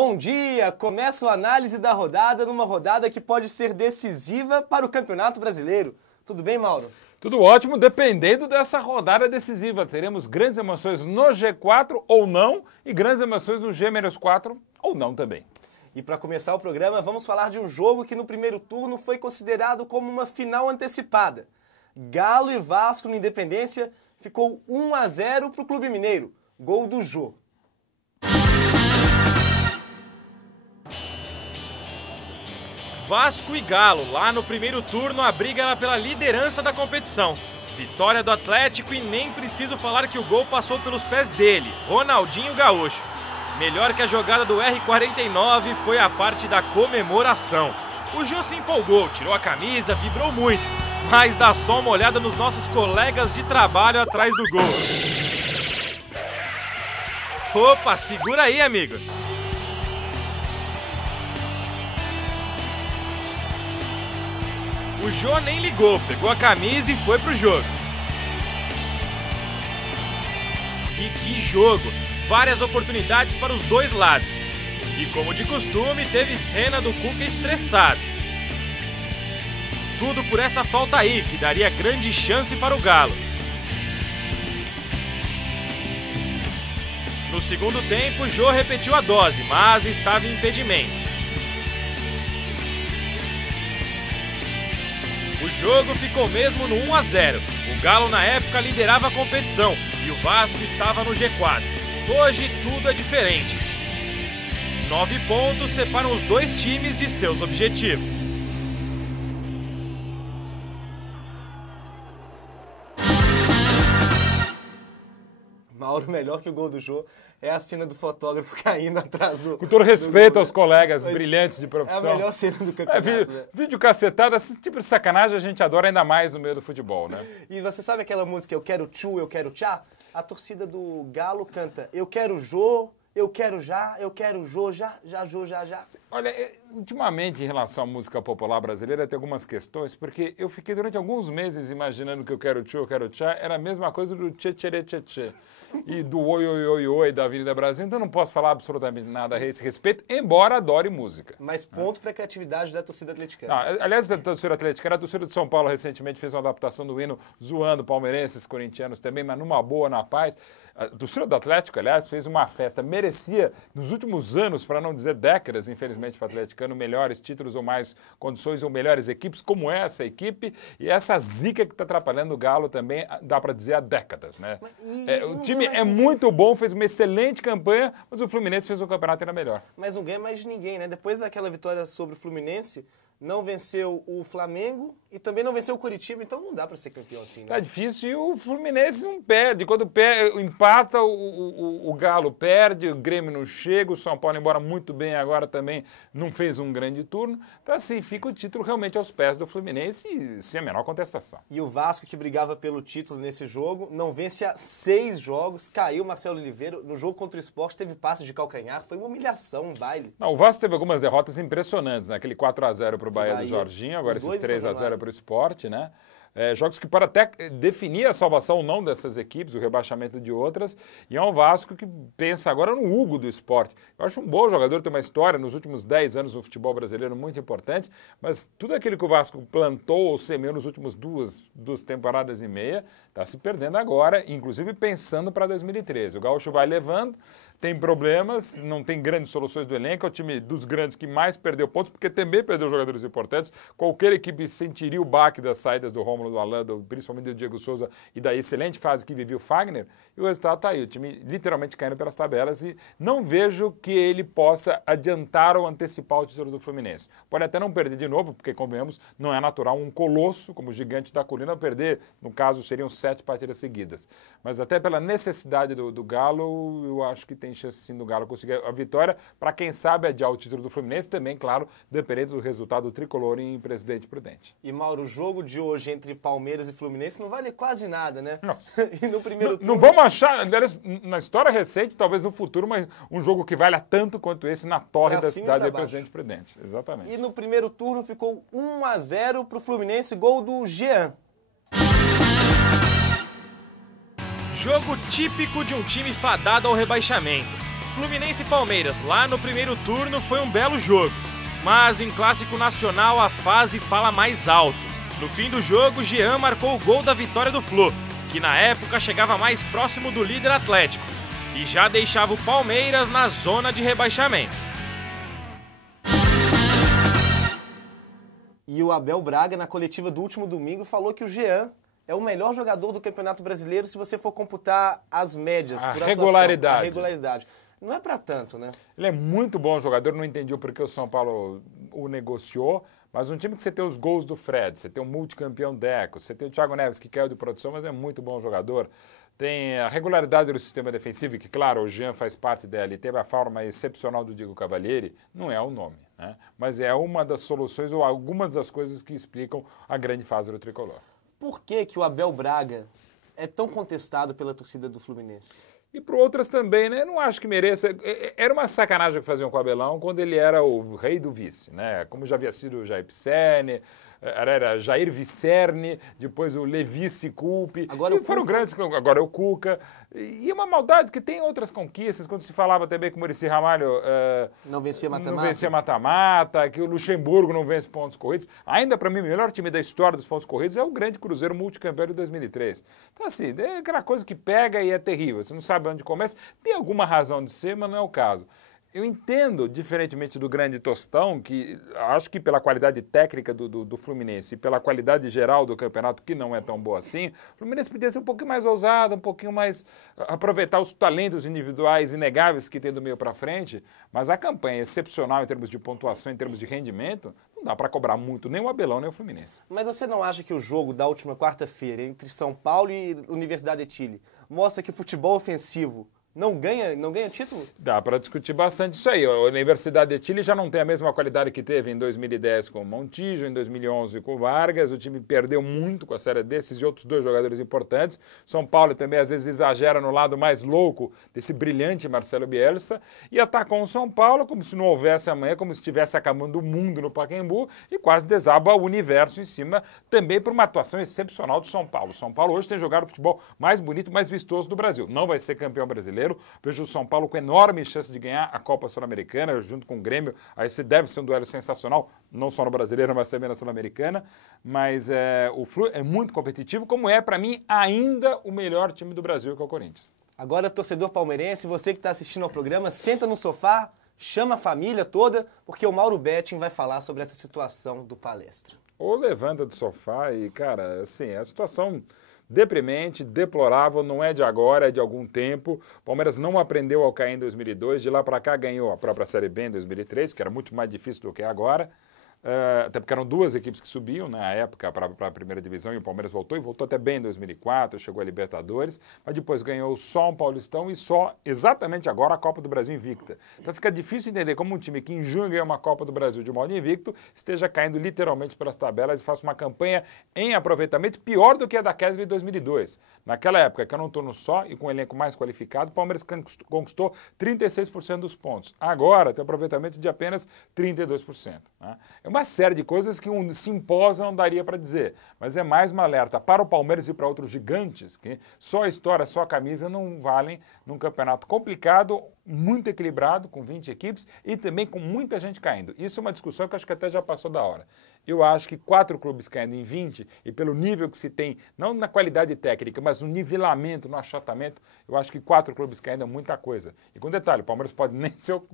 Bom dia! Começa a análise da rodada numa rodada que pode ser decisiva para o Campeonato Brasileiro. Tudo bem, Mauro? Tudo ótimo, dependendo dessa rodada decisiva. Teremos grandes emoções no G4 ou não e grandes emoções no G-4 ou não também. E para começar o programa, vamos falar de um jogo que no primeiro turno foi considerado como uma final antecipada. Galo e Vasco no Independência ficou 1-0 para o Clube Mineiro. Gol do Jô. Vasco e Galo, lá no primeiro turno, a briga era pela liderança da competição. Vitória do Atlético e nem preciso falar que o gol passou pelos pés dele, Ronaldinho Gaúcho. Melhor que a jogada do R49 foi a parte da comemoração. O Jô se empolgou, tirou a camisa, vibrou muito, mas dá só uma olhada nos nossos colegas de trabalho atrás do gol. Opa, segura aí, amigo! O Jô nem ligou, pegou a camisa e foi pro jogo. E que jogo! Várias oportunidades para os dois lados. E como de costume, teve cena do Cuca estressado. Tudo por essa falta aí, que daria grande chance para o Galo. No segundo tempo, o Jô repetiu a dose, mas estava em impedimento. O jogo ficou mesmo no 1-0. O Galo na época liderava a competição e o Vasco estava no G4. Hoje tudo é diferente. 9 pontos separam os dois times de seus objetivos. Mauro, melhor que o gol do Jô é a cena do fotógrafo caindo atrás do... Com todo respeito aos colegas brilhantes de profissão. É a melhor cena do campeonato. Vídeo cacetada, esse tipo de sacanagem a gente adora ainda mais no meio do futebol, né? E você sabe aquela música Eu Quero Tchu, Eu Quero Tchá? A torcida do Galo canta Eu Quero Jô, Eu Quero Já, Eu Quero Jô, Jô, já. Olha, ultimamente em relação à música popular brasileira tem algumas questões, porque eu fiquei durante alguns meses imaginando que Eu Quero Tchu, Eu Quero Tchá era a mesma coisa do Tchê Tcherê Tchê Tchê. E do oi, oi, oi, oi da Avenida Brasil, então não posso falar absolutamente nada a esse respeito, embora adore música. Mas ponto para a criatividade da torcida atleticana. Aliás, a torcida atleticana, a torcida de São Paulo recentemente fez uma adaptação do hino zoando palmeirenses, corintianos também, mas numa boa, na paz. A torcida do Atlético, aliás, fez uma festa, merecia, nos últimos anos, para não dizer décadas, infelizmente, para o atleticano, melhores títulos ou mais condições ou melhores equipes, como essa equipe, e essa zica que está atrapalhando o Galo também, dá para dizer, há décadas, né? O time é muito bom, fez uma excelente campanha, mas o Fluminense fez um campeonato ainda melhor. Mas não ganha mais de ninguém, né? Depois daquela vitória sobre o Fluminense, não venceu o Flamengo e também não venceu o Curitiba, então não dá para ser campeão assim, né? Tá difícil e o Fluminense não perde. Quando empata, o Galo perde, o Grêmio não chega, o São Paulo, embora muito bem agora, também não fez um grande turno. Então assim, fica o título realmente aos pés do Fluminense e sem a menor contestação. E o Vasco, que brigava pelo título nesse jogo, não vence há 6 jogos, caiu Marcelo Oliveira. No jogo contra o Sport teve passe de calcanhar, foi uma humilhação, um baile. Não, o Vasco teve algumas derrotas impressionantes, né? Aquele 4-0 para o Bahia do Jorginho, agora esses 3-0 para o Sport, né? Jogos que para até definir a salvação ou não dessas equipes, o rebaixamento de outras, e é um Vasco que pensa agora no Hugo do Sport. Eu acho um bom jogador, tem uma história nos últimos 10 anos no futebol brasileiro muito importante, mas tudo aquilo que o Vasco plantou ou semeou nos últimos duas temporadas e meia, está se perdendo agora, inclusive pensando para 2013. O Gaúcho vai levando, tem problemas, não tem grandes soluções do elenco, é o time dos grandes que mais perdeu pontos, porque também perdeu jogadores importantes. Qualquer equipe sentiria o baque das saídas do Rômulo, do Alan, principalmente do Diego Souza e da excelente fase que vivia o Fagner, e o resultado está aí, o time literalmente caindo pelas tabelas e não vejo que ele possa adiantar ou antecipar o título do Fluminense. Pode até não perder de novo, porque, convenhamos, não é natural um colosso como o Gigante da Colina perder, no caso seriam 7 partidas seguidas. Mas até pela necessidade do Galo, eu acho que tem chance sim do Galo conseguir a vitória, para quem sabe adiar o título do Fluminense, também, claro, dependendo do resultado do tricolor em Presidente Prudente. E Mauro, o jogo de hoje entre Palmeiras e Fluminense não vale quase nada, né? Nossa. E no primeiro turno... Não vamos achar, na história recente, talvez no futuro, mas um jogo que valha tanto quanto esse na torre da cidade de Presidente Prudente. Exatamente. E no primeiro turno ficou 1-0 para o Fluminense, gol do Jean. Jogo típico de um time fadado ao rebaixamento. Fluminense e Palmeiras, lá no primeiro turno, foi um belo jogo. Mas em clássico nacional a fase fala mais alto. No fim do jogo, Jean marcou o gol da vitória do Flu, que na época chegava mais próximo do líder Atlético e já deixava o Palmeiras na zona de rebaixamento. E o Abel Braga, na coletiva do último domingo, falou que o Jean é o melhor jogador do Campeonato Brasileiro se você for computar as médias. A por regularidade. Atuação, a regularidade. Não é pra tanto, né? Ele é muito bom jogador, não entendi o porquê o São Paulo o negociou, mas um time que você tem os gols do Fred, você tem o multicampeão Deco, você tem o Thiago Neves que caiu de produção, mas é muito bom jogador. Tem a regularidade do sistema defensivo, que claro, o Jean faz parte dela e teve a forma excepcional do Diego Cavalieri, não é o nome, né? Mas é uma das soluções ou algumas das coisas que explicam a grande fase do Tricolor. Por que o Abel Braga é tão contestado pela torcida do Fluminense? E por outras também, né? Não acho que mereça. Era uma sacanagem que faziam com o Abelão quando ele era o rei do vice, né? Como já havia sido o Jair Pisserni, era Jair Vicerne, depois o Levi Ciculpi. Agora e foram grandes, agora é o Cuca. E é uma maldade que tem outras conquistas, quando se falava também que o Muricy Ramalho não vencia mata-mata. Não vencia mata-mata, que o Luxemburgo não vence pontos corridos. Ainda, para mim, o melhor time da história dos pontos corridos é o grande Cruzeiro multicampeão de 2003. Então, assim, é aquela coisa que pega e é terrível. Você não sabe onde começa. Tem alguma razão de ser, mas não é o caso. Eu entendo, diferentemente do grande Tostão, que acho que pela qualidade técnica do Fluminense e pela qualidade geral do campeonato, que não é tão boa assim, o Fluminense podia ser um pouquinho mais ousado, um pouquinho mais aproveitar os talentos individuais inegáveis que tem do meio para frente, mas a campanha é excepcional em termos de pontuação, em termos de rendimento, não dá para cobrar muito nem o Abelão nem o Fluminense. Mas você não acha que o jogo da última quarta-feira entre São Paulo e Universidade de Chile mostra que o futebol ofensivo não ganha título? Dá para discutir bastante isso aí. A Universidade de Chile já não tem a mesma qualidade que teve em 2010 com o Montijo, em 2011 com o Vargas. O time perdeu muito com a série desses e outros dois jogadores importantes. São Paulo também às vezes exagera no lado mais louco desse brilhante Marcelo Bielsa e atacou o São Paulo como se não houvesse amanhã, como se estivesse acabando o mundo no Pacaembu e quase desaba o universo em cima, também por uma atuação excepcional do São Paulo. O São Paulo hoje tem jogado o futebol mais bonito, mais vistoso do Brasil. Não vai ser campeão brasileiro. Vejo o São Paulo com enorme chance de ganhar a Copa Sul-Americana, junto com o Grêmio. Aí se deve ser um duelo sensacional, não só no Brasileiro, mas também na Sul-Americana. Mas o Flu é muito competitivo, como é, para mim, ainda o melhor time do Brasil, que é o Corinthians. Agora, torcedor palmeirense, você que está assistindo ao programa, senta no sofá, chama a família toda, porque o Mauro Betting vai falar sobre essa situação do Palestra. Ou levanta do sofá e, cara, assim, a situação deprimente, deplorável, não é de agora, é de algum tempo. O Palmeiras não aprendeu ao cair em 2002, de lá para cá ganhou a própria Série B em 2003, que era muito mais difícil do que agora. Até porque eram duas equipes que subiam na época para a primeira divisão e o Palmeiras voltou e voltou até bem em 2004, chegou a Libertadores, mas depois ganhou só um Paulistão e só exatamente agora a Copa do Brasil invicta. Então fica difícil entender como um time que em junho ganhou uma Copa do Brasil de modo invicto esteja caindo literalmente pelas tabelas e faça uma campanha em aproveitamento pior do que a da queda de 2002. Naquela época, que era um turno só e com um elenco mais qualificado, o Palmeiras conquistou 36% dos pontos. Agora tem um aproveitamento de apenas 32%. Né? É uma série de coisas que um simpósio não daria para dizer, mas é mais uma alerta para o Palmeiras e para outros gigantes, que só a história, só a camisa não valem num campeonato complicado, muito equilibrado, com 20 equipes e também com muita gente caindo. Isso é uma discussão que acho que até já passou da hora. Eu acho que 4 clubes caindo em 20 e pelo nível que se tem, não na qualidade técnica, mas no nivelamento, no achatamento, eu acho que 4 clubes caindo é muita coisa. E com detalhe, o Palmeiras pode nem ser o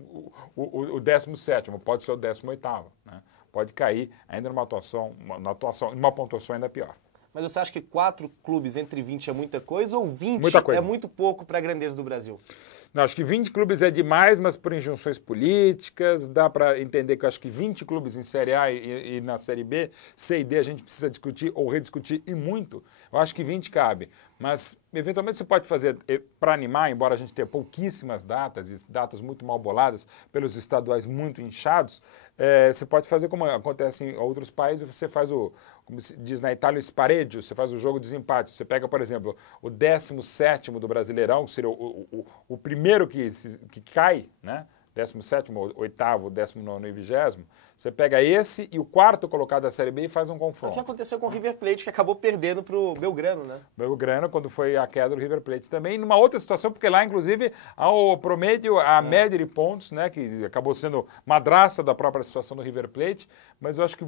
17º, pode ser o 18º, né? Pode cair ainda numa pontuação ainda pior. Mas você acha que 4 clubes entre 20 é muita coisa ou 20 é muito pouco para a grandeza do Brasil? Não, acho que 20 clubes é demais, mas por injunções políticas, dá para entender que eu acho que 20 clubes em Série A e na Série B, C e D, a gente precisa discutir ou rediscutir e muito. Eu acho que 20 cabe. Mas, eventualmente, você pode fazer, para animar, embora a gente tenha pouquíssimas datas, e datas muito mal boladas, pelos estaduais muito inchados, você pode fazer como acontece em outros países, você faz como se diz na Itália, o spareggio, você faz o jogo de desempate. Você pega, por exemplo, o 17º do Brasileirão, que seria o primeiro que cai, né? 17º, 8º, 19º e 20º, Você pega esse e o quarto colocado da Série B e faz um confronto. O que aconteceu com o River Plate, que acabou perdendo para o Belgrano, né? Belgrano, quando foi a queda do River Plate também, numa outra situação, porque lá, inclusive, ao promédio, a média de pontos, né, que acabou sendo madraça da própria situação do River Plate, mas eu acho que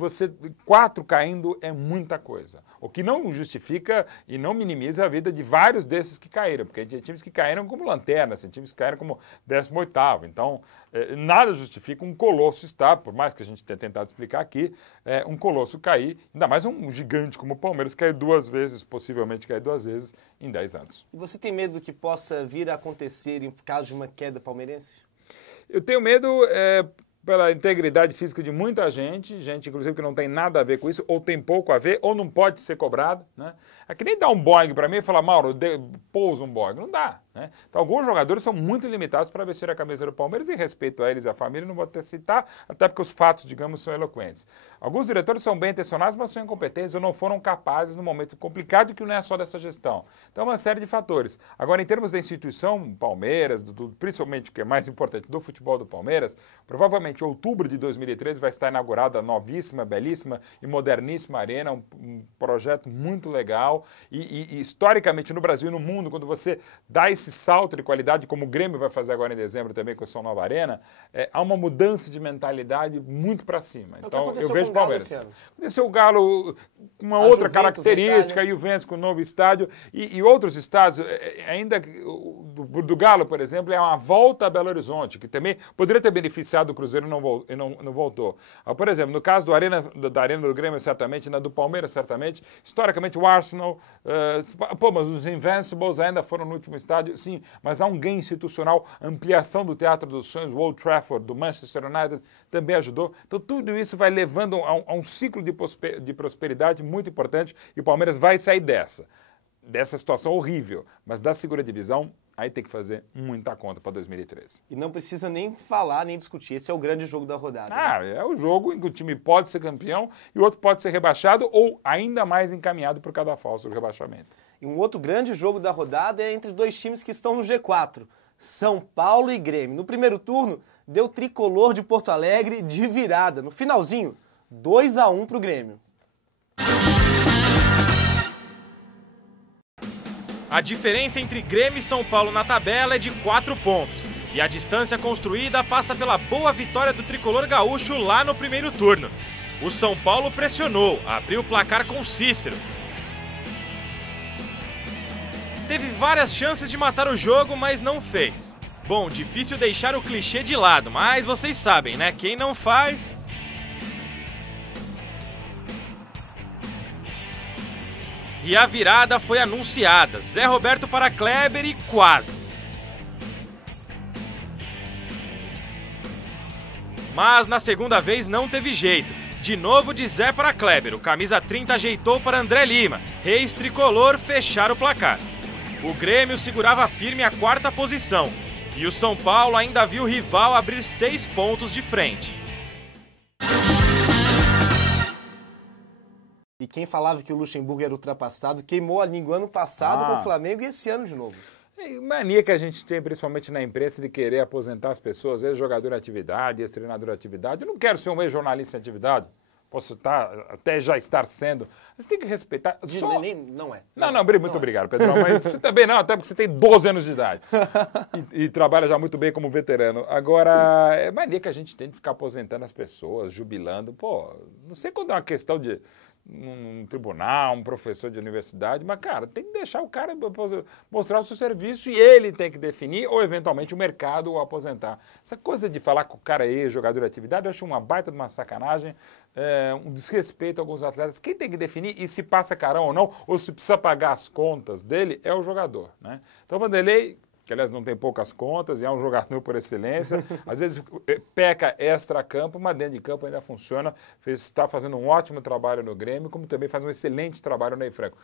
4 caindo é muita coisa. O que não justifica e não minimiza a vida de vários desses que caíram, porque tinha times que caíram como lanternas, tem times que caíram como 18º. Então, nada justifica um colosso estar, por mais que a gente tenha tentado explicar aqui, um colosso cair, ainda mais um gigante como o Palmeiras, cair 2 vezes, possivelmente cair 2 vezes em 10 anos. E você tem medo do que possa vir a acontecer em caso de uma queda palmeirense? Eu tenho medo pela integridade física de muita gente inclusive que não tem nada a ver com isso, ou tem pouco a ver, ou não pode ser cobrado, né? É que nem dar um Boeing para mim e falar, Mauro, pousa um Boeing. Não dá, né? Então, alguns jogadores são muito limitados para vestir a camisa do Palmeiras e respeito a eles e à família, não vou até citar, até porque os fatos, digamos, são eloquentes. Alguns diretores são bem intencionados, mas são incompetentes ou não foram capazes no momento complicado, que não é só dessa gestão. Então, é uma série de fatores. Agora, em termos da instituição Palmeiras, principalmente o que é mais importante, do futebol do Palmeiras, provavelmente em outubro de 2013 vai estar inaugurada a novíssima, belíssima e moderníssima arena, um projeto muito legal. E historicamente no Brasil e no mundo, quando você dá esse salto de qualidade, como o Grêmio vai fazer agora em dezembro também com a sua nova arena, há uma mudança de mentalidade muito para cima. Então eu vejo o Palmeiras. Aconteceu o Galo com uma outra característica, e o Juventus com o novo estádio e outros estádios, ainda do Galo, por exemplo, é uma volta a Belo Horizonte, que também poderia ter beneficiado o Cruzeiro e não voltou. Por exemplo, no caso da Arena do Grêmio, certamente, na do Palmeiras, certamente, historicamente o Arsenal, mas os Invincibles ainda foram no último estádio, sim, mas há um ganho institucional, ampliação do Teatro dos Sonhos, o Old Trafford, do Manchester United, também ajudou. Então tudo isso vai levando a um ciclo de prosperidade muito importante e o Palmeiras vai sair dessa situação horrível, mas da segunda divisão, aí tem que fazer muita conta para 2013. E não precisa nem falar, nem discutir. Esse é o grande jogo da rodada. É o jogo em que o time pode ser campeão e o outro pode ser rebaixado ou ainda mais encaminhado por cada falso rebaixamento. E um outro grande jogo da rodada é entre 2 times que estão no G4, São Paulo e Grêmio. No primeiro turno, deu tricolor de Porto Alegre de virada. No finalzinho, 2-1 para o Grêmio. A diferença entre Grêmio e São Paulo na tabela é de 4 pontos. E a distância construída passa pela boa vitória do tricolor gaúcho lá no primeiro turno. O São Paulo pressionou, abriu o placar com Cícero. Teve várias chances de matar o jogo, mas não fez. Bom, difícil deixar o clichê de lado, mas vocês sabem, né? Quem não faz... E a virada foi anunciada. Zé Roberto para Kleber e quase. Mas na segunda vez não teve jeito. De novo de Zé para Kleber. O camisa 30 ajeitou para André Lima. Reis tricolor fechar o placar. O Grêmio segurava firme a 4ª posição. E o São Paulo ainda viu o rival abrir 6 pontos de frente. E quem falava que o Luxemburgo era ultrapassado, queimou a língua ano passado com o Flamengo e esse ano de novo. Mania que a gente tem, principalmente na imprensa, de querer aposentar as pessoas, ex-jogador em atividade, ex-treinador em atividade. Eu não quero ser um ex-jornalista em atividade. Posso até já estar sendo. Você tem que respeitar. Não é. Não, muito obrigado, Pedrão. Mas você também não, até porque você tem 12 anos de idade. e trabalha já muito bem como veterano. Agora, é mania que a gente tem de ficar aposentando as pessoas, jubilando. Pô, não sei quando é uma questão de um tribunal, um professor de universidade, mas, cara, tem que deixar o cara mostrar o seu serviço e ele tem que definir, ou eventualmente o mercado o aposentar. Essa coisa de falar que o cara é ex-jogador de atividade, eu acho uma baita de uma sacanagem, um desrespeito a alguns atletas. Quem tem que definir e se passa carão ou não, ou se precisa pagar as contas dele, é o jogador, né? Então, Vanderlei, que aliás não tem poucas contas e é um jogador por excelência, às vezes peca extra-campo, mas dentro de campo ainda funciona, está fazendo um ótimo trabalho no Grêmio, como também faz um excelente trabalho no Ney Franco.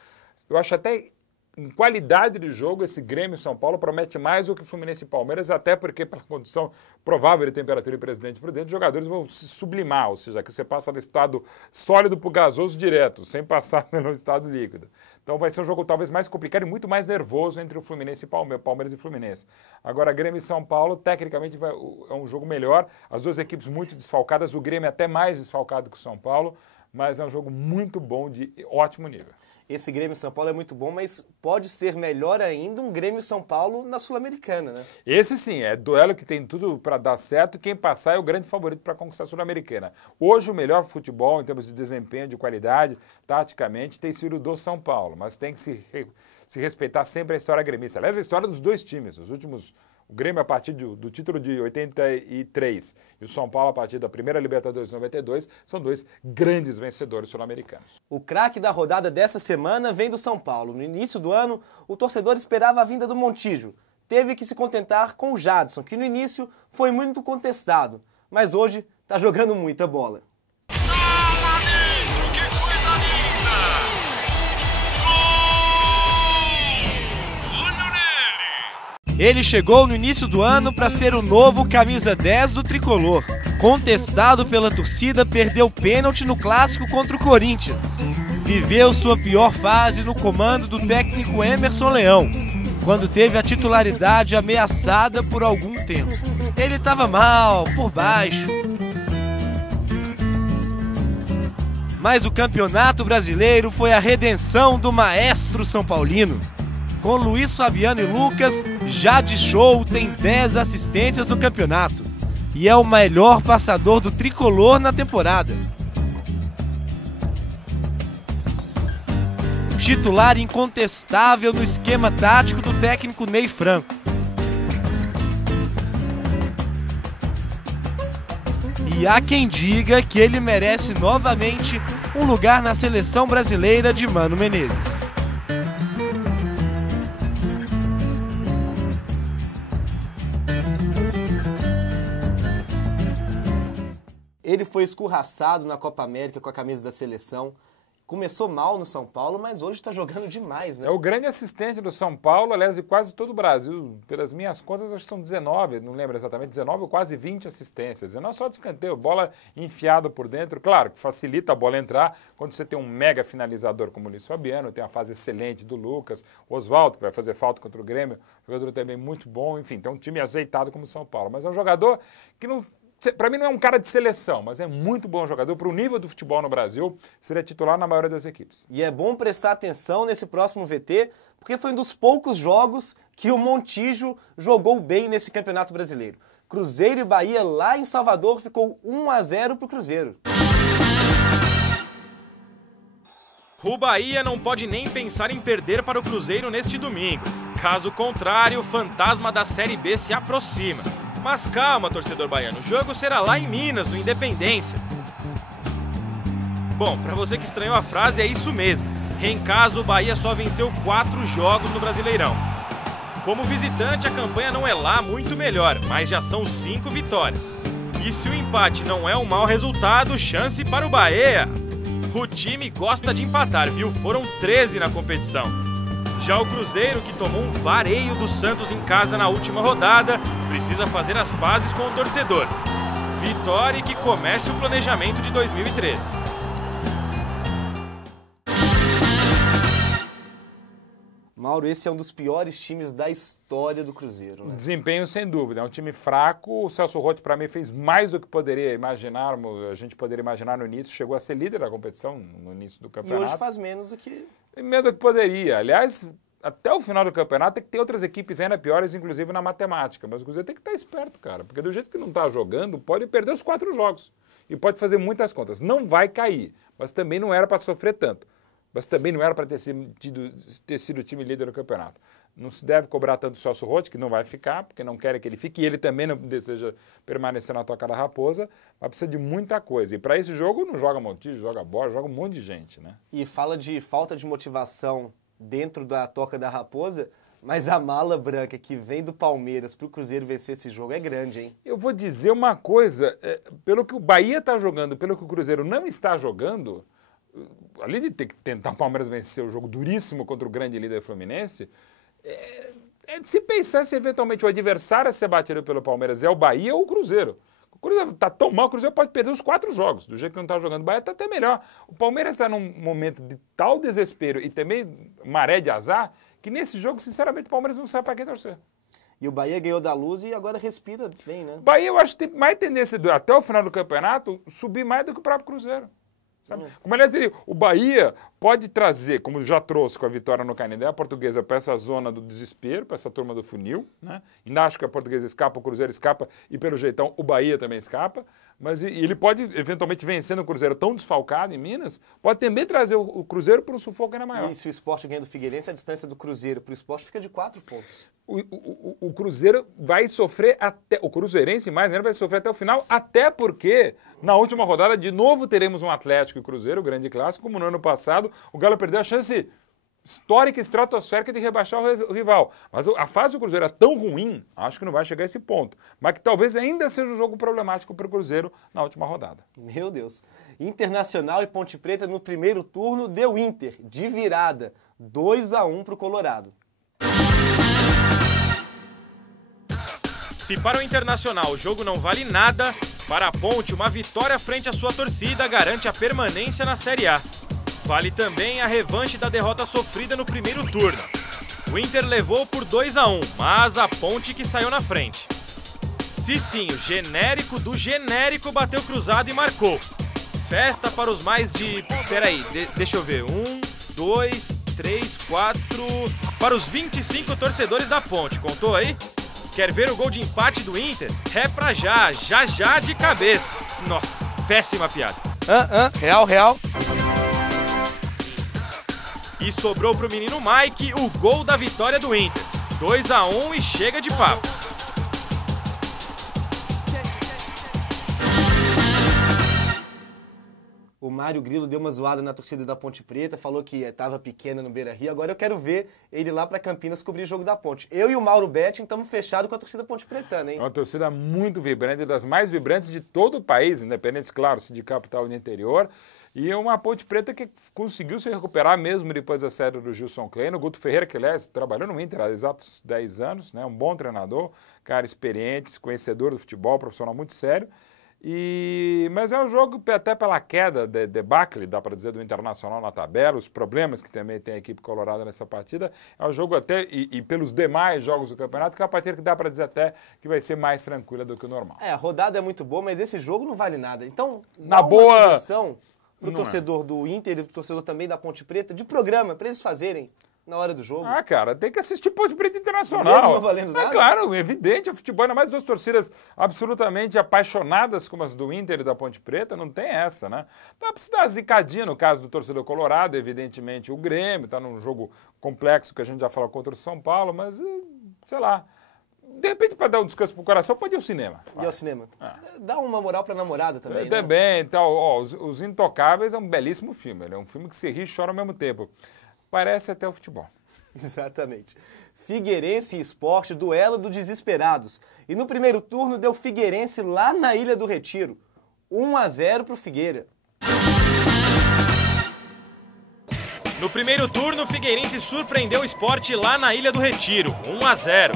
Eu acho até em qualidade de jogo, esse Grêmio São Paulo promete mais do que Fluminense e Palmeiras, até porque, pela condição provável de temperatura e presidente prudente, os jogadores vão se sublimar, ou seja, que você passa do estado sólido para o gasoso direto, sem passar pelo estado líquido. Então vai ser um jogo talvez mais complicado e muito mais nervoso entre o Fluminense e Palmeiras e Fluminense. Agora, Grêmio e São Paulo, tecnicamente, é um jogo melhor, as duas equipes muito desfalcadas, o Grêmio até mais desfalcado que o São Paulo, mas é um jogo muito bom, de ótimo nível. Esse Grêmio São Paulo é muito bom, mas pode ser melhor ainda um Grêmio São Paulo na Sul-Americana, né? Esse sim, é duelo que tem tudo para dar certo e quem passar é o grande favorito para conquistar a Sul-Americana. Hoje o melhor futebol em termos de desempenho, de qualidade, taticamente, tem sido do São Paulo, mas tem que se respeitar sempre a história gremista. Aliás, a história dos dois times, o Grêmio a partir do título de 83 e o São Paulo a partir da primeira Libertadores de 92 são dois grandes vencedores sul-americanos. O craque da rodada dessa semana vem do São Paulo. No início do ano, o torcedor esperava a vinda do Montijo. Teve que se contentar com o Jadson, que no início foi muito contestado, mas hoje está jogando muita bola. Ele chegou no início do ano para ser o novo camisa 10 do tricolor. Contestado pela torcida, perdeu pênalti no clássico contra o Corinthians. Viveu sua pior fase no comando do técnico Emerson Leão, quando teve a titularidade ameaçada por algum tempo. Ele estava mal, por baixo. Mas o Campeonato Brasileiro foi a redenção do maestro São Paulino. Com Luiz Fabiano e Lucas, Jade Show tem 10 assistências no campeonato e é o melhor passador do tricolor na temporada. Titular incontestável no esquema tático do técnico Ney Franco. E há quem diga que ele merece novamente um lugar na seleção brasileira de Mano Menezes. Ele foi escorraçado na Copa América com a camisa da seleção. Começou mal no São Paulo, mas hoje está jogando demais, né? É o grande assistente do São Paulo, aliás, de quase todo o Brasil. Pelas minhas contas, acho que são 19, não lembro exatamente, 19 ou quase 20 assistências. E não só de escanteio, bola enfiada por dentro. Claro que facilita a bola entrar quando você tem um mega finalizador como o Luiz Fabiano, tem uma fase excelente do Lucas, o Oswaldo, que vai fazer falta contra o Grêmio, jogador também muito bom. Enfim, tem um time ajeitado como o São Paulo. Mas é um jogador que não... Para mim não é um cara de seleção, mas é muito bom jogador. Para o nível do futebol no Brasil, seria titular na maioria das equipes. E é bom prestar atenção nesse próximo VT, porque foi um dos poucos jogos que o Montijo jogou bem nesse Campeonato Brasileiro. Cruzeiro e Bahia lá em Salvador ficou 1-0 para o Cruzeiro. O Bahia não pode nem pensar em perder para o Cruzeiro neste domingo. Caso contrário, o fantasma da Série B se aproxima. Mas calma, torcedor baiano, o jogo será lá em Minas, no Independência. Bom, para você que estranhou a frase, é isso mesmo. Em casa, o Bahia só venceu 4 jogos no Brasileirão. Como visitante, a campanha não é lá muito melhor, mas já são 5 vitórias. E se o empate não é um mau resultado, chance para o Bahia. O time gosta de empatar, viu? Foram 13 na competição. Já o Cruzeiro, que tomou um vareio do Santos em casa na última rodada, precisa fazer as pazes com o torcedor. Vitória e que comece o planejamento de 2013. Mauro, esse é um dos piores times da história do Cruzeiro, né? Desempenho sem dúvida, é um time fraco. O Celso Roth, para mim, fez mais do que a gente poderia imaginar no início. Chegou a ser líder da competição no início do campeonato. E hoje faz menos do que... Menos do que poderia. Aliás, até o final do campeonato tem que ter outras equipes ainda piores, inclusive na matemática. Mas o Cruzeiro tem que estar esperto, cara. Porque do jeito que não está jogando, pode perder os 4 jogos. E pode fazer muitas contas. Não vai cair, mas também não era para sofrer tanto. Mas também não era para ter sido o time líder do campeonato. Não se deve cobrar tanto o Celso Roth, que não vai ficar, porque não querem que ele fique, e ele também não deseja permanecer na Toca da Raposa, mas precisa de muita coisa. E para esse jogo não joga Montijo, joga Borja, joga um monte de gente, né? E fala de falta de motivação dentro da Toca da Raposa, mas a mala branca que vem do Palmeiras para o Cruzeiro vencer esse jogo é grande, hein? Eu vou dizer uma coisa, pelo que o Bahia está jogando, pelo que o Cruzeiro não está jogando, além de ter que tentar o Palmeiras vencer o jogo duríssimo contra o grande líder Fluminense, é de se pensar se eventualmente o adversário a ser batido pelo Palmeiras é o Bahia ou o Cruzeiro. O Cruzeiro está tão mal, o Cruzeiro pode perder os 4 jogos, do jeito que não está jogando. O Bahia está até melhor. O Palmeiras está num momento de tal desespero e também maré de azar, que nesse jogo, sinceramente, o Palmeiras não sabe para quem torcer. E o Bahia ganhou da Luz e agora respira bem, né? Bahia, eu acho que tem mais tendência, até o final do campeonato, subir mais do que o próprio Cruzeiro. Sabe? Como, aliás, o Bahia pode trazer, como já trouxe com a vitória no Canindé, a Portuguesa para essa zona do desespero, para essa turma do funil, né? Ainda acho que a Portuguesa escapa, o Cruzeiro escapa e, pelo jeitão, o Bahia também escapa. Mas ele pode, eventualmente, vencendo o Cruzeiro tão desfalcado em Minas, pode também trazer o Cruzeiro para um sufoco ainda maior. E se o Sport ganha do Figueirense, a distância do Cruzeiro para o Sport fica de 4 pontos. O Cruzeiro vai sofrer até... O Cruzeirense, mais ainda, vai sofrer até o final, até porque, na última rodada, de novo teremos um Atlético e Cruzeiro, o grande clássico, como no ano passado, o Galo perdeu a chance histórica e estratosférica de rebaixar o rival. Mas a fase do Cruzeiro é tão ruim, acho que não vai chegar a esse ponto. Mas que talvez ainda seja um jogo problemático para o Cruzeiro na última rodada. Meu Deus. Internacional e Ponte Preta no primeiro turno deu Inter, de virada, 2-1 para o Colorado. Se para o Internacional o jogo não vale nada, para a Ponte uma vitória frente à sua torcida garante a permanência na Série A. Vale também a revanche da derrota sofrida no primeiro turno. O Inter levou por 2-1, mas a Ponte que saiu na frente. Cicinho, genérico do genérico, bateu cruzado e marcou. Festa para os mais de... deixa eu ver. 1, 2, 3, 4... Para os 25 torcedores da Ponte. Contou aí? Quer ver o gol de empate do Inter? É pra já de cabeça. Nossa, péssima piada. Real. E sobrou pro menino Mike o gol da vitória do Inter. 2-1 e chega de papo. O Mário Grilo deu uma zoada na torcida da Ponte Preta, falou que estava pequena no Beira-Rio. Agora eu quero ver ele lá para Campinas cobrir o jogo da Ponte. Eu e o Mauro Betting estamos fechados com a torcida ponte pretana, hein? É uma torcida muito vibrante, das mais vibrantes de todo o país, independente, claro, se de capital ou de interior. E é uma Ponte Preta que conseguiu se recuperar mesmo depois da saída do Gilson Klein. O Guto Ferreira, que aliás trabalhou no Inter há exatos 10 anos, né? Um bom treinador, cara experiente, conhecedor do futebol, profissional muito sério. Mas é um jogo até pela queda, debacle, dá para dizer, do Internacional na tabela, os problemas que também tem a equipe colorada nessa partida. É um jogo até, e pelos demais jogos do campeonato, que é uma partida que dá para dizer até que vai ser mais tranquila do que o normal. A rodada é muito boa, mas esse jogo não vale nada. Então, na boa, sugestão pro torcedor do Inter e pro torcedor também da Ponte Preta, de programa, para eles fazerem na hora do jogo. Cara, tem que assistir Ponte Preta Internacional. Mesmo não valendo nada? Claro, evidente, o futebol, ainda mais duas torcidas absolutamente apaixonadas como as do Inter e da Ponte Preta, não tem essa, né? Dá pra se dar uma zicadinha no caso do torcedor colorado, evidentemente o Grêmio, tá num jogo complexo que a gente já falou contra o São Paulo, mas, sei lá, de repente, para dar um descanso pro coração, pode ir ao cinema. E ao cinema. Dá uma moral pra namorada também, Também, então, Os Intocáveis é um belíssimo filme, ele é um filme que se ri e chora ao mesmo tempo. Parece até o futebol. Exatamente. Figueirense e Sport, duelo dos desesperados. E no primeiro turno deu Figueirense lá na Ilha do Retiro. 1-0 pro Figueira. No primeiro turno, o Figueirense surpreendeu o Sport lá na Ilha do Retiro. 1-0.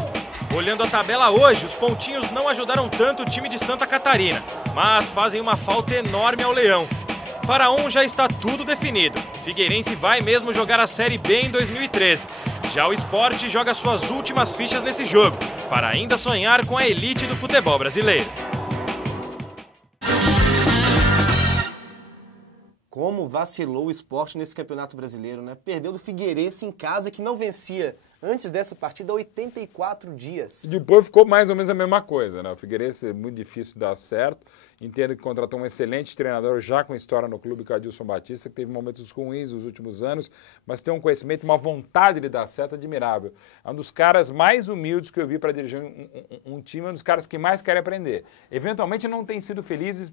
Olhando a tabela hoje, os pontinhos não ajudaram tanto o time de Santa Catarina, mas fazem uma falta enorme ao Leão. Para um já está tudo definido. Figueirense vai mesmo jogar a Série B em 2013. Já o Sport joga suas últimas fichas nesse jogo, para ainda sonhar com a elite do futebol brasileiro. Como vacilou o Sport nesse Campeonato Brasileiro, né? Perdeu do Figueirense em casa, que não vencia antes dessa partida há 84 dias. E depois ficou mais ou menos a mesma coisa, né? O Figueirense é muito difícil dar certo. Entendo que contratou um excelente treinador já com história no clube, que é o Adilson Batista, que teve momentos ruins nos últimos anos, mas tem um conhecimento, uma vontade de dar certo admirável. É um dos caras mais humildes que eu vi para dirigir um time, um dos caras que mais querem aprender. Eventualmente não tem sido feliz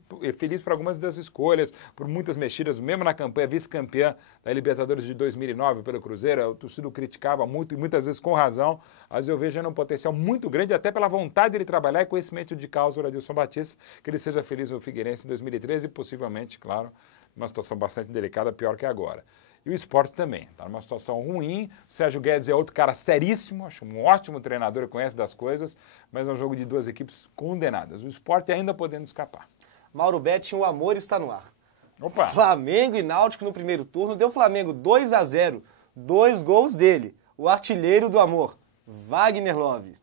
por algumas das escolhas, por muitas mexidas, mesmo na campanha, vice-campeã da Libertadores de 2009 pelo Cruzeiro, o torcedor criticava muito e muitas vezes com razão, mas eu vejo um potencial muito grande, até pela vontade de trabalhar e conhecimento de causa do Adilson Batista, que ele seja feliz no Figueirense em 2013 e possivelmente, claro, uma situação bastante delicada, pior que agora. E o Sport também, está numa situação ruim. O Sérgio Guedes é outro cara seríssimo, acho um ótimo treinador, conhece das coisas, mas é um jogo de duas equipes condenadas. O Sport ainda podendo escapar. Mauro Betting, o amor está no ar. Opa! Flamengo e Náutico no primeiro turno, deu Flamengo 2-0, 2 gols dele, o artilheiro do amor, Wagner Love.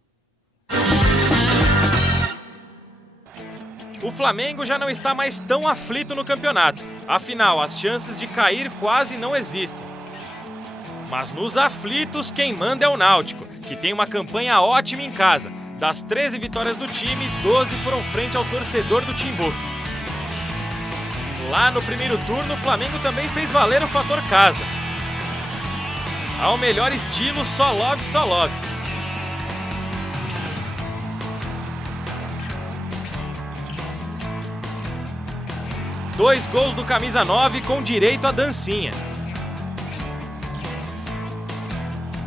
O Flamengo já não está mais tão aflito no campeonato. Afinal, as chances de cair quase não existem. Mas nos aflitos, quem manda é o Náutico, que tem uma campanha ótima em casa. Das 13 vitórias do time, 12 foram frente ao torcedor do Timbu. Lá no primeiro turno, o Flamengo também fez valer o fator casa. Ao melhor estilo, só love, só love. Dois gols do camisa 9 com direito à dancinha.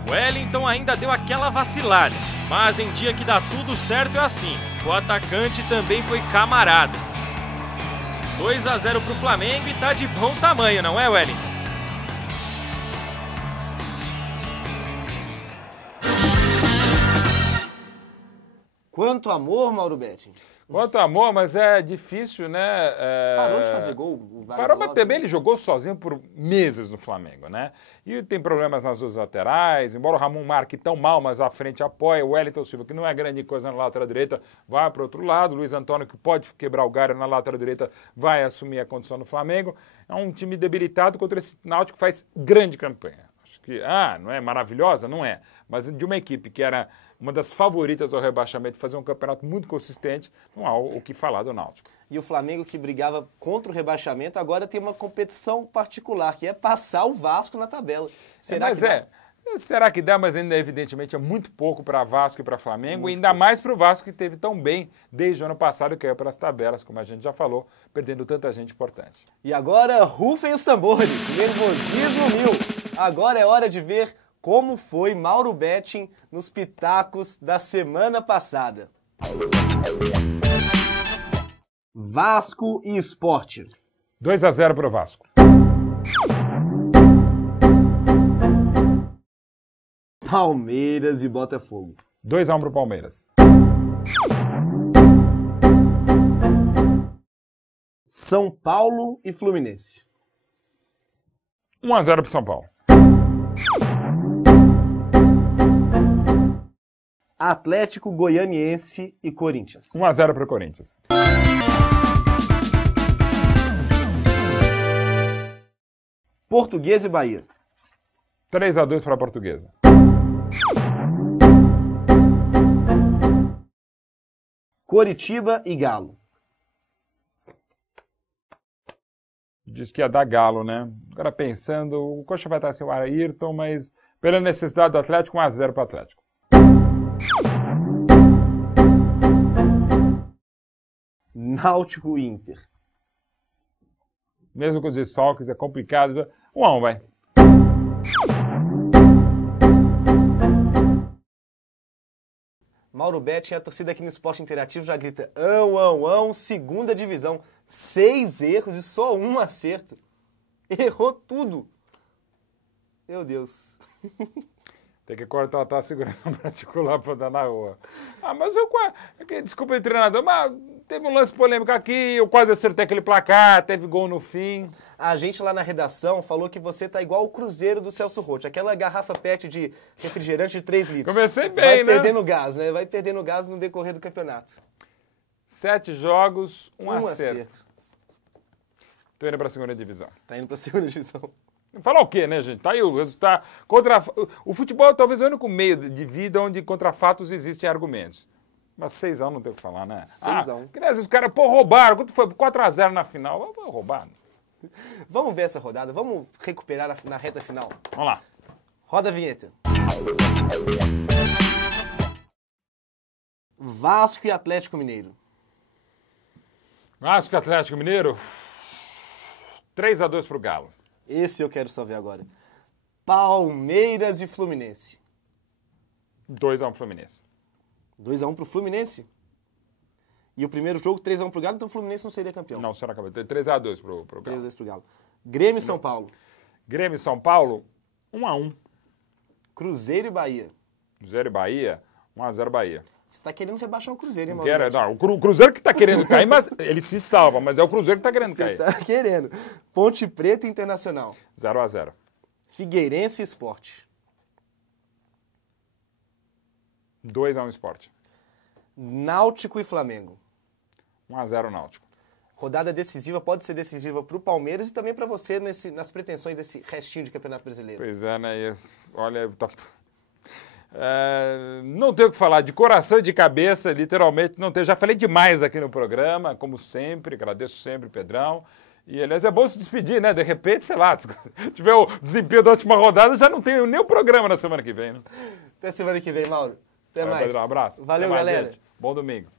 Wellington ainda deu aquela vacilada, mas em dia que dá tudo certo é assim. O atacante também foi camarada. 2-0 pro Flamengo e tá de bom tamanho, não é, Wellington? Quanto amor, Mauro Betting. Quanto amor, mas é difícil, né? Parou de fazer gol. Parou, mas também ele jogou sozinho por meses no Flamengo, né? E tem problemas nas duas laterais, embora o Ramon marque tão mal, mas à frente apoia. O Wellington Silva, que não é grande coisa na lateral direita, vai para o outro lado. O Luiz Antônio, que pode quebrar o galho na lateral direita, vai assumir a condição do Flamengo. É um time debilitado contra esse Náutico que faz grande campanha. Acho que, não é maravilhosa? Não é. Mas de uma equipe que era uma das favoritas ao rebaixamento, fazer um campeonato muito consistente, não há o que falar do Náutico. E o Flamengo, que brigava contra o rebaixamento, agora tem uma competição particular, que é passar o Vasco na tabela. Será que dá? Mas ainda, evidentemente, é muito pouco para Vasco e para Flamengo, e ainda mais para o Vasco, que teve tão bem desde o ano passado, que caiu pelas tabelas, como a gente já falou, perdendo tanta gente importante. E agora, rufem os tambores, nervosismo mil. Agora é hora de ver como foi Mauro Betting nos pitacos da semana passada. Vasco e Sport. 2-0 para o Vasco. Palmeiras e Botafogo. 2-1 para o Palmeiras. São Paulo e Fluminense. 1-0 para o São Paulo. Atlético Goianiense e Corinthians. 1-0 para o Corinthians. Portuguesa e Bahia. 3-2 para a Portuguesa. Coritiba e Galo. Diz que ia dar Galo, né? Agora pensando, o Coxa vai estar sem o Ayrton, mas pela necessidade do Atlético, 1-0 para o Atlético. Náutico e Inter. Mesmo com os desfalques, é complicado. 1-1, vai. Mauro Betting, a torcida aqui no Esporte Interativo já grita ão, segunda divisão. 6 erros e só 1 acerto. Errou tudo. Meu Deus. Tem que contratar a segurança particular para andar na rua. Mas eu quase... Desculpa, treinador, mas teve um lance polêmico aqui, eu quase acertei aquele placar, teve gol no fim. A gente lá na redação falou que você tá igual o Cruzeiro do Celso Roth, aquela garrafa PET de refrigerante de 3 litros. Comecei bem, vai né? Vai perdendo gás, né? Vai perdendo gás no decorrer do campeonato. 7 jogos, 1 acerto. acerto. Tô indo para a segunda divisão. Tá indo para a segunda divisão. Falar o quê, né, gente? Tá aí o resultado. O futebol é talvez o único meio de vida onde contra fatos existem argumentos. Mas 6-1 não tem o que falar, né? 6-1. Às vezes os caras, roubaram. Quanto foi? 4-0 na final. Roubaram. Vamos ver essa rodada. Vamos recuperar na reta final. Vamos lá. Roda a vinheta. Vasco e Atlético Mineiro. Vasco e Atlético Mineiro. 3-2 pro Galo. Esse eu quero só ver agora. Palmeiras e Fluminense. 2-1 Fluminense. 2-1 pro Fluminense. E o primeiro jogo, 3x1 pro Galo, então o Fluminense não seria campeão. Não, será campeão. 3x2 pro Galo. 3x2 pro Galo. Grêmio e São Paulo. Grêmio e São Paulo, 1x1. Cruzeiro e Bahia. Cruzeiro e Bahia, 1x0 Bahia. Você tá querendo rebaixar o Cruzeiro, hein, Maurício? Não, o Cruzeiro que tá querendo cair, mas ele se salva, mas é o Cruzeiro que tá querendo cair. Você tá querendo. Ponte Preta e Internacional. 0x0. Figueirense e Sport. 2x1 Sport. Náutico e Flamengo. 1x0 Náutico. Rodada decisiva, pode ser decisiva pro Palmeiras e também para você nas pretensões desse restinho de Campeonato Brasileiro. Pois é, né? Olha, não tenho o que falar, de coração e de cabeça, literalmente não tenho. Já falei demais aqui no programa, como sempre, agradeço sempre, Pedrão. E, aliás, é bom se despedir, né? De repente, sei lá, se tiver o desempenho da última rodada, já não tenho nem o programa na semana que vem, né? Até semana que vem, Mauro. Até mais. Pedrão, um abraço. Valeu, até mais, galera. gente. Bom domingo.